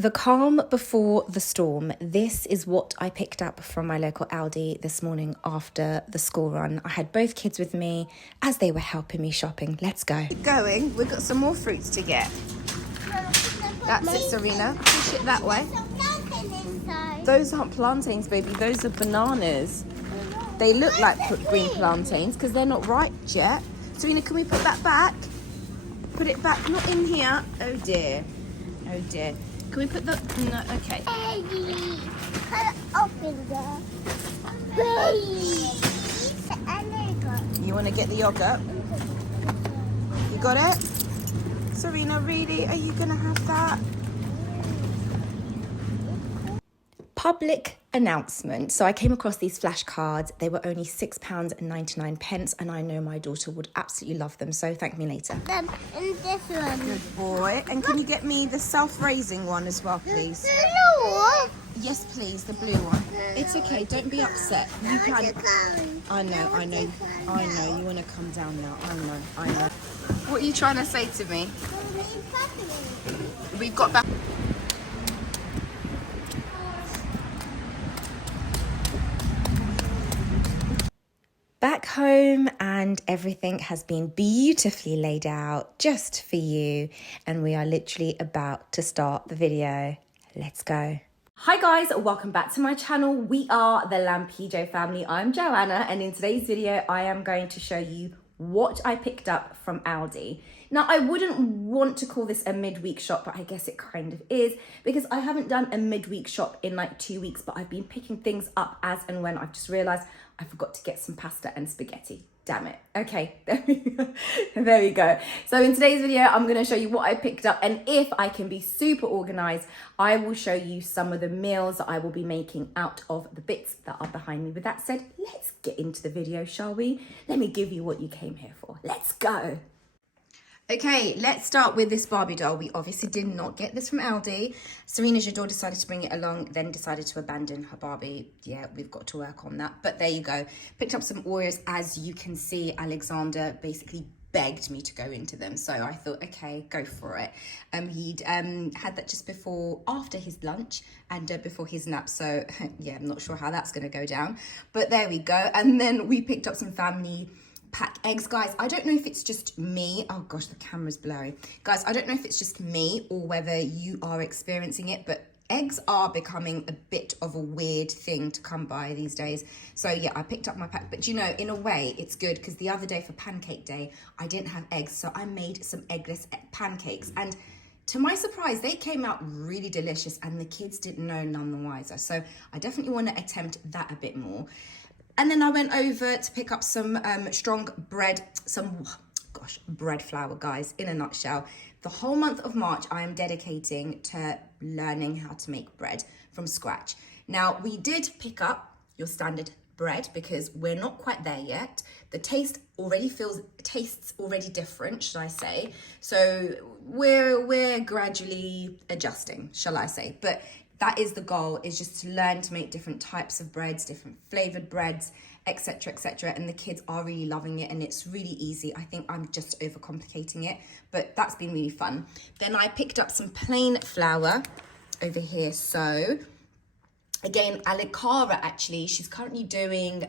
The calm before the storm. This is what I picked up from my local Aldi this morning after the school run. I had both kids with me as they were helping me shopping. Let's go. Keep going. We've got some more fruits to get. That's it, Serena. Push it that way. Those aren't plantains, baby. Those are bananas. They look like green plantains because they're not ripe yet. Serena, can we put that back? Put it back. Not in here. Oh, dear. Oh, dear. Can we put the... No, okay. Baby, put it open there. Please. You want to get the yogurt? You got it? Serena, really? Are you going to have that? Public announcement. So I came across these flashcards. They were only £6.99 and I know my daughter would absolutely love them. So thank me later. And this one. Good boy. And can you get me the self-raising one as well, please? Blue. Yes, please, the blue one. It's okay. Don't be upset. You can. I know. You want to come down now. I know. What are you trying to say to me? We've got back. Back home and everything has been beautifully laid out just for you. And we are literally about to start the video. Let's go. Hi guys, welcome back to my channel. We are the Lampejo family. I'm Joanna and in today's video, I am going to show you what I picked up from Aldi. Now, I wouldn't want to call this a midweek shop, but I guess it kind of is because I haven't done a midweek shop in like 2 weeks, but I've been picking things up as and when. I've just realized I forgot to get some pasta and spaghetti. Damn it. Okay, there we go. So in today's video, I'm going to show you what I picked up. And if I can be super organized, I will show you some of the meals that I will be making out of the bits that are behind me. With that said, let's get into the video, shall we? Let me give you what you came here for. Let's go. Okay, let's start with this Barbie doll. We obviously did not get this from Aldi. Serena's your daughter decided to bring it along, then decided to abandon her Barbie. Yeah, we've got to work on that. But there you go. Picked up some Oreos. As you can see, Alexander basically begged me to go into them. So I thought, okay, go for it. He'd had that just after his lunch and before his nap. So yeah, I'm not sure how that's going to go down. But there we go. And then we picked up some family pack eggs. Guys, I don't know if it's just me. Oh gosh, the camera's blurry. Guys, I don't know if it's just me or whether you are experiencing it, but eggs are becoming a bit of a weird thing to come by these days. So yeah, I picked up my pack, but you know, in a way it's good because the other day for pancake day, I didn't have eggs. So I made some eggless pancakes and to my surprise, they came out really delicious and the kids didn't know none the wiser. So I definitely want to attempt that a bit more. And then I went over to pick up some strong bread, bread flour, guys, in a nutshell. The whole month of March, I am dedicating to learning how to make bread from scratch. Now, we did pick up your standard bread because we're not quite there yet. The tastes already different, should I say. So we're gradually adjusting, shall I say. But that is the goal, is just to learn to make different types of breads, different flavored breads, etc., etc. And the kids are really loving it and it's really easy. I think I'm just overcomplicating it, but that's been really fun. Then I picked up some plain flour over here. So again, Alicara actually, she's currently doing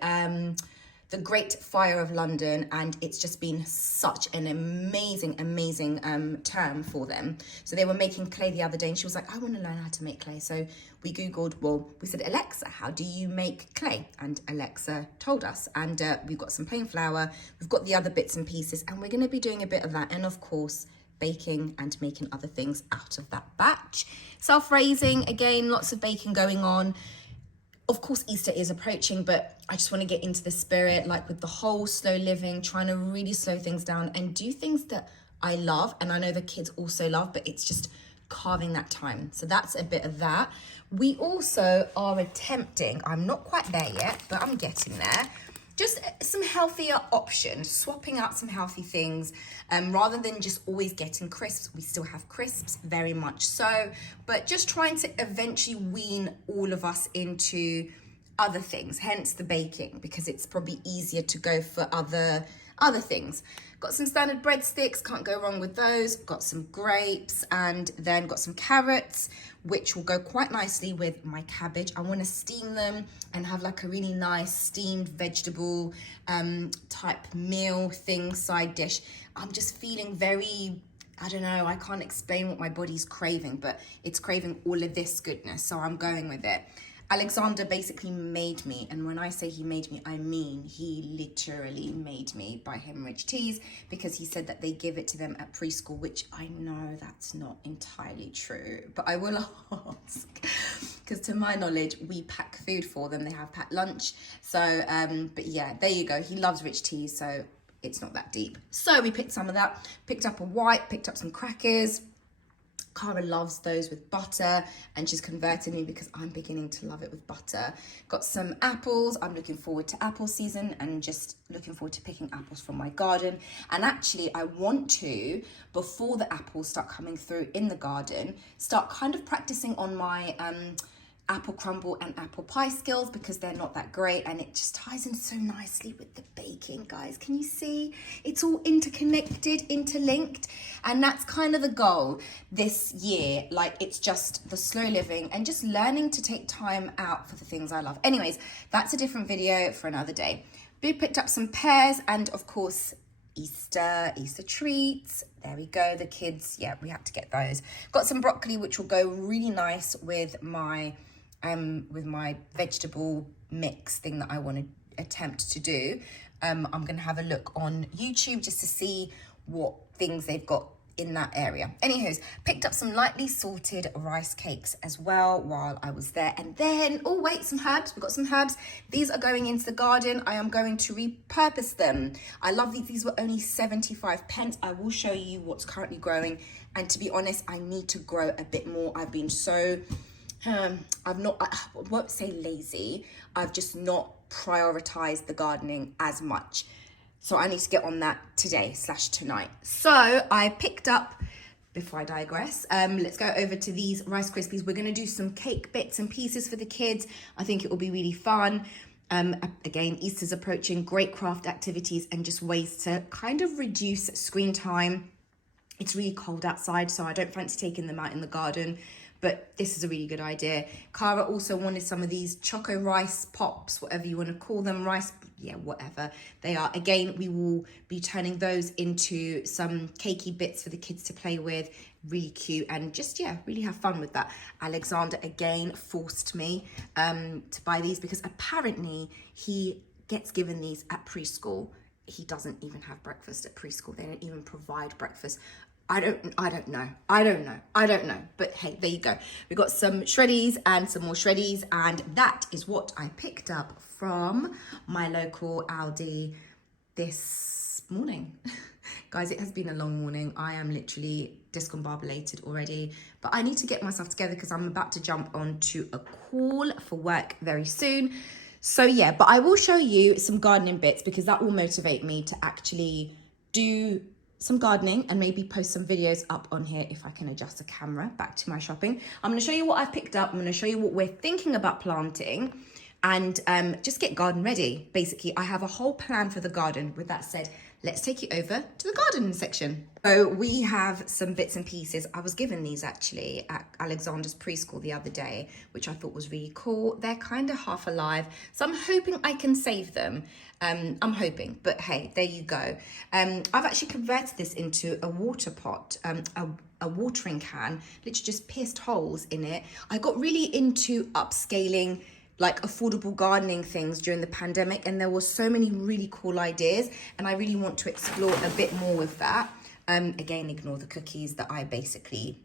the Great Fire of London, and it's just been such an amazing term for them. So they were making clay the other day and she was like, I want to learn how to make clay. So we we said, Alexa, how do you make clay? And Alexa told us, and we've got some plain flour, we've got the other bits and pieces, and we're going to be doing a bit of that, and of course baking and making other things out of that batch. Self-raising, again, lots of baking going on. Of course, Easter is approaching, but I just want to get into the spirit, like with the whole slow living, trying to really slow things down and do things that I love. And I know the kids also love, but it's just carving that time. So that's a bit of that. We also are attempting, I'm not quite there yet, but I'm getting there, just some healthier options, swapping out some healthy things rather than just always getting crisps. We still have crisps, very much so, but just trying to eventually wean all of us into other things, hence the baking, because it's probably easier to go for other Other things, got some standard breadsticks, can't go wrong with those. Got some grapes, and then got some carrots, which will go quite nicely with my cabbage. I want to steam them and have like a really nice steamed vegetable type meal thing, side dish. I'm just feeling very, I don't know, I can't explain what my body's craving, but it's craving all of this goodness, so I'm going with it. Alexander basically made me, and when I say he made me, I mean he literally made me buy him Rich Teas, because he said that they give it to them at preschool, which I know that's not entirely true, but I will ask, because to my knowledge, we pack food for them. They have packed lunch. So, but yeah, there you go. He loves Rich Teas, so it's not that deep. So we picked some of that, picked up a white, picked up some crackers. Cara loves those with butter, and she's converted me because I'm beginning to love it with butter. Got some apples. I'm looking forward to apple season and just looking forward to picking apples from my garden. And actually I want to, before the apples start coming through in the garden, start kind of practicing on my apple crumble and apple pie skills, because they're not that great, and it just ties in so nicely with the baking, guys. Can you see? It's all interconnected, interlinked, and that's kind of the goal this year. Like, it's just the slow living and just learning to take time out for the things I love. Anyways, that's a different video for another day. We picked up some pears, and of course Easter treats. There we go, the kids, yeah, we had to get those. Got some broccoli, which will go really nice with my vegetable mix thing that I want to attempt to do. I'm gonna have a look on YouTube just to see what things they've got in that area. Anyways, picked up some lightly salted rice cakes as well while I was there. And then, oh wait, some herbs. We've got some herbs. These are going into the garden. I am going to repurpose them. I love these. These were only 75 pence. I will show you what's currently growing. And to be honest, I need to grow a bit more. I've been so, I won't say lazy. I've just not prioritized the gardening as much. So I need to get on that today/tonight. So I picked up, before I digress, let's go over to these Rice Krispies. We're going to do some cake bits and pieces for the kids. I think it will be really fun. Again, Easter's approaching, great craft activities and just ways to kind of reduce screen time. It's really cold outside, so I don't fancy taking them out in the garden, but this is a really good idea. Cara also wanted some of these choco rice pops, whatever you want to call them, rice, yeah, whatever they are. Again, we will be turning those into some cakey bits for the kids to play with. Really cute, and just, yeah, really have fun with that. Alexander, again, forced me to buy these because apparently he gets given these at preschool. He doesn't even have breakfast at preschool. They don't even provide breakfast. I don't know. But hey, there you go. We got some shreddies and some more shreddies, and that is what I picked up from my local Aldi this morning. Guys, it has been a long morning. I am literally discombobulated already, but I need to get myself together because I'm about to jump onto a call for work very soon. So yeah, but I will show you some gardening bits because that will motivate me to actually do some gardening and maybe post some videos up on here if I can adjust the camera back to my shopping. I'm going to show you what I've picked up. I'm going to show you what we're thinking about planting and just get garden ready. Basically, I have a whole plan for the garden. With that said, let's take you over to the garden section. So we have some bits and pieces. I was given these actually at Alexander's preschool the other day, which I thought was really cool. They're kind of half alive, so I'm hoping I can save them. I'm hoping, but hey, there you go. I've actually converted this into a water pot, a watering can, literally just pierced holes in it. I got really into upscaling like affordable gardening things during the pandemic, and there were so many really cool ideas, and I really want to explore a bit more with that. Again, ignore the cookies that I basically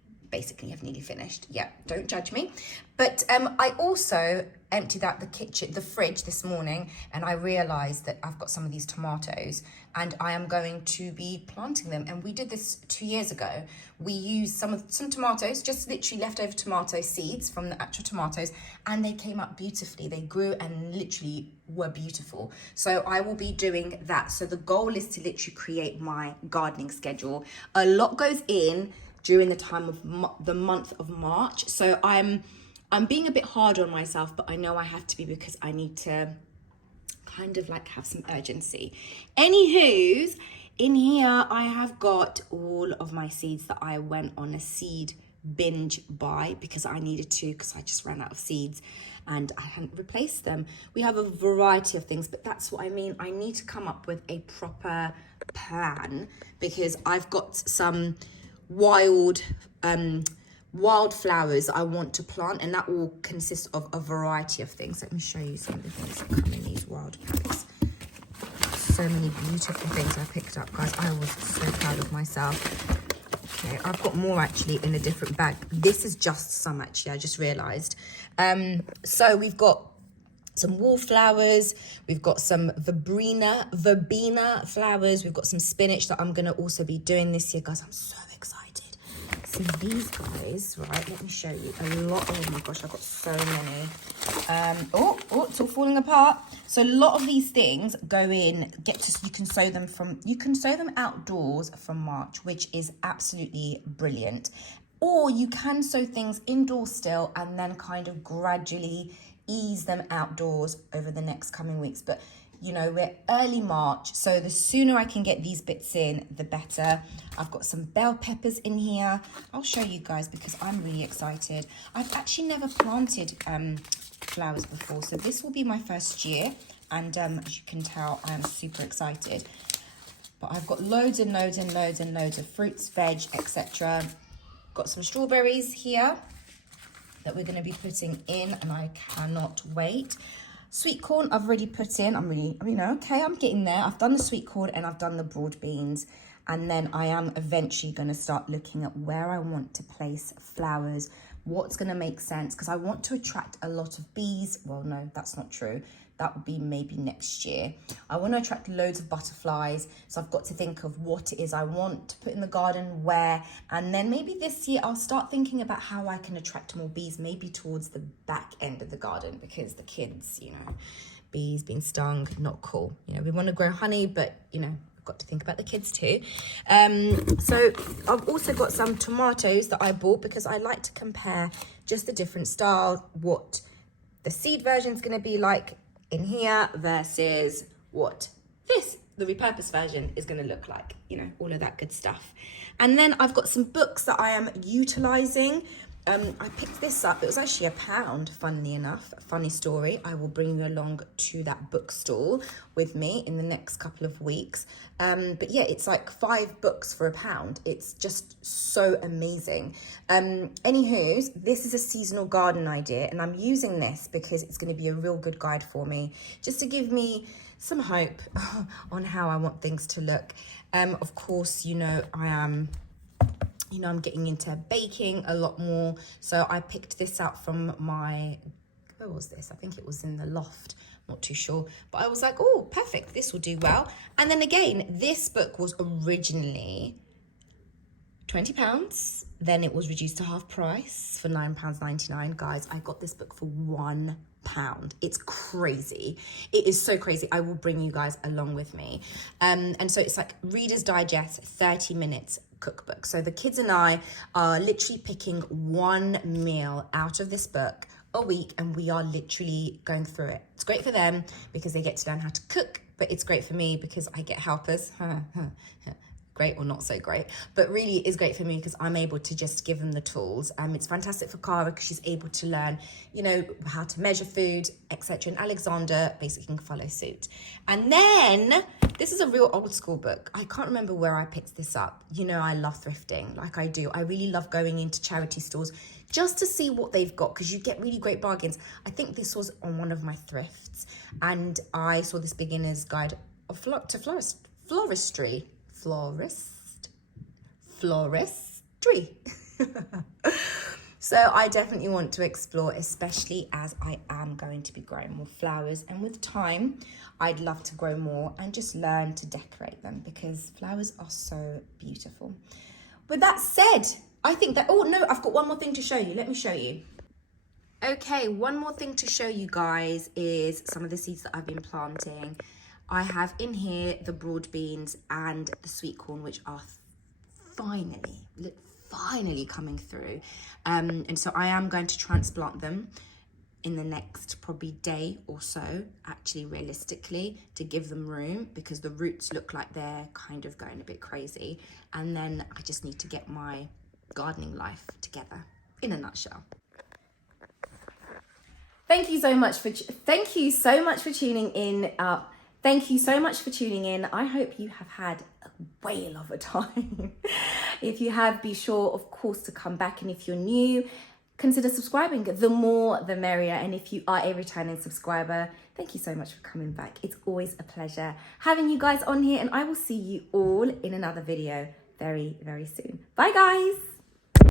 have nearly finished. Yeah, don't judge me. But I also emptied out the fridge this morning, and I realized that I've got some of these tomatoes and I am going to be planting them. And we did this 2 years ago. We used some tomatoes, just literally leftover tomato seeds from the actual tomatoes, and they came up beautifully. They grew and literally were beautiful. So I will be doing that. So the goal is to literally create my gardening schedule. A lot goes in during the time of the month of March. So I'm being a bit hard on myself, but I know I have to be because I need to kind of like have some urgency. Anywho's, in here I have got all of my seeds that I went on a seed binge buy because I needed to, because I just ran out of seeds and I hadn't replaced them. We have a variety of things, but that's what I mean. I need to come up with a proper plan because I've got some wildflowers I want to plant, and that will consist of a variety of things. Let me show you some of the things that come in these wild packs. So many beautiful things I picked up, guys. I was so proud of myself. Okay, I've got more actually in a different bag. This is just some actually, I just realized. So we've got some wallflowers, we've got some verbena flowers, we've got some spinach that I'm going to also be doing this year, guys. I'm so excited. So these guys, right, let me show you a lot. Oh my gosh, I've got so many. Oh, it's all falling apart. So a lot of these things go in, you can sow them outdoors from March, which is absolutely brilliant. Or you can sow things indoors still and then kind of gradually ease them outdoors over the next coming weeks. But you know, we're early March, so the sooner I can get these bits in, the better. I've got some bell peppers in here. I'll show you guys because I'm really excited. I've actually never planted flowers before, so this will be my first year, and as you can tell, I'm super excited. But I've got loads and loads and loads and loads of fruits, veg, etc. Got some strawberries here that we're going to be putting in, and I cannot wait. Sweet corn I've already put in. I'm getting there. I've done the sweet corn and I've done the broad beans. And then I am eventually going to start looking at where I want to place flowers, what's going to make sense, because I want to attract a lot of bees. Well, no, that's not true. That would be maybe next year. I want to attract loads of butterflies. So I've got to think of what it is I want to put in the garden, where, and then maybe this year I'll start thinking about how I can attract more bees, maybe towards the back end of the garden, because the kids, you know, bees being stung, not cool. You know, we want to grow honey, but you know, I've got to think about the kids too. So I've also got some tomatoes that I bought because I like to compare just the different styles, what the seed version is going to be like in here versus what the repurposed version is going to look like, you know, all of that good stuff. And then I've got some books that I am utilizing. I picked this up. It was actually £1, funnily enough. Funny story. I will bring you along to that bookstall with me in the next couple of weeks. But yeah, it's like 5 books for £1. It's just so amazing. Anywho's, this is a seasonal garden idea, and I'm using this because it's going to be a real good guide for me, just to give me some hope on how I want things to look. Of course, you know, I'm getting into baking a lot more. So I picked this out from where was this? I think it was in the loft, not too sure. But I was like, oh, perfect, this will do well. And then again, this book was originally £20. Then it was reduced to half price for £9.99. Guys, I got this book for £1. It's crazy. It is so crazy. I will bring you guys along with me. And so it's like Reader's Digest, 30 minutes cookbook. So the kids and I are literally picking one meal out of this book a week, and we are literally going through it. It's great for them because they get to learn how to cook, but it's great for me because I get helpers. Great or not so great, but really it is great for me because I'm able to just give them the tools. It's fantastic for Cara because she's able to learn, you know, how to measure food, etc. And Alexander basically can follow suit. And then this is a real old school book. I can't remember where I picked this up. You know, I love thrifting, like I do. I really love going into charity stores just to see what they've got, because you get really great bargains. I think this was on one of my thrifts, and I saw this beginner's guide of floristry. So I definitely want to explore, especially as I am going to be growing more flowers, and with time I'd love to grow more and just learn to decorate them because flowers are so beautiful. With that said, I think that, oh no, I've got one more thing to show you. Let me show you. Okay, one more thing to show you guys is some of the seeds that I've been planting. I have in here the broad beans and the sweet corn, which are finally coming through. And so I am going to transplant them in the next probably day or so, actually realistically, to give them room, because the roots look like they're kind of going a bit crazy. And then I just need to get my gardening life together, in a nutshell. Thank you so much for tuning in. Thank you so much for tuning in. I hope you have had a whale of a time. If you have, be sure, of course, to come back. And if you're new, consider subscribing. The more, the merrier. And if you are a returning subscriber, thank you so much for coming back. It's always a pleasure having you guys on here. And I will see you all in another video very, very soon. Bye, guys.